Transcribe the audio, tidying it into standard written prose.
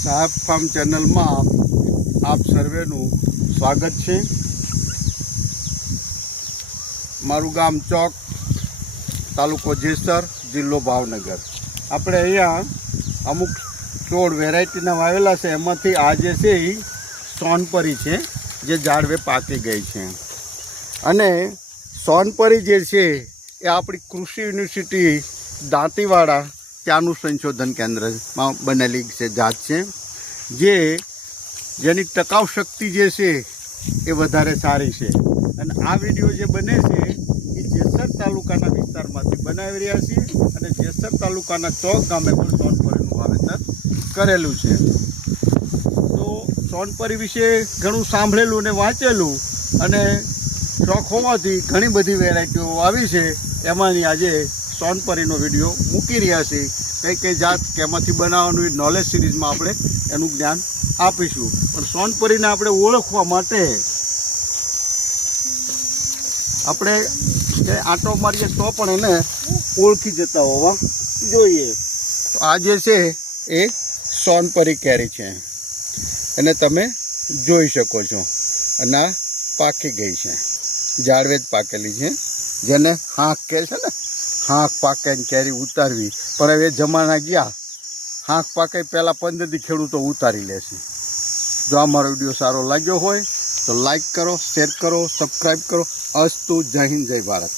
સાહેબ ફાર્મ ચેનલમાં આપ સર્વેનું સ્વાગત છે। મારું ગામ ચોક, તાલુકો જેસર, જિલ્લો ભાવનગર। આપણે અહીંયા અમુક છોડ વેરાયટીના વાવેલા છે, એમાંથી આ જે છે એ સોનપરી છે, જે ઝાડવે પાકી ગઈ છે। અને સોનપરી જે છે એ આપણી કૃષિ યુનિવર્સિટી દાંતીવાડા ત્યાંનું સંશોધન કેન્દ્રમાં બનેલી છે જાત છે, જેની ટકાઉ શક્તિ જે છે એ વધારે સારી છે। અને આ વિડીયો જે બને છે એ જેસર તાલુકાના વિસ્તારમાંથી બનાવી રહ્યા છીએ, અને જેસર તાલુકાના ચોક ગામે પણ સોનપરીનું વાવેતર કરેલું છે। તો સોનપરી વિશે ઘણું સાંભળેલું અને વાંચેલું, અને શોખ હોવાથી ઘણી બધી વેરાયટીઓ આવી છે, એમાંની આજે સોનપરીનો વિડીયો મૂકી રહ્યા છીએ। કઈ કઈ જાત કેમાંથી બનાવવાનું એ નોલેજ સિરીઝમાં આપણે એનું જ્ઞાન આપીશું। પણ સોનપરીને આપણે ઓળખવા માટે આપણે આંટો મારીએ તો પણ એને ઓળખી જતા હોવા જોઈએ। તો આ જે છે એ સોનપરી કેરી છે, અને તમે જોઈ શકો છો। અને આ પાકી ગઈ છે, ઝાડવે જ પાકેલી છે, જેને હાંક કહે છે ને, હાંક પાકે ને કેરી ઉતારવી। પણ હવે જમાના ગયા, હાંક પાકે પહેલાં 15 દી ખેડૂતો ઉતારી લેશે। જો આ મારો વિડીયો સારો લાગ્યો હોય તો લાઈક કરો, શેર કરો, સબસ્ક્રાઈબ કરો। અસ્તુ, જય હિન્દ, જય ભારત।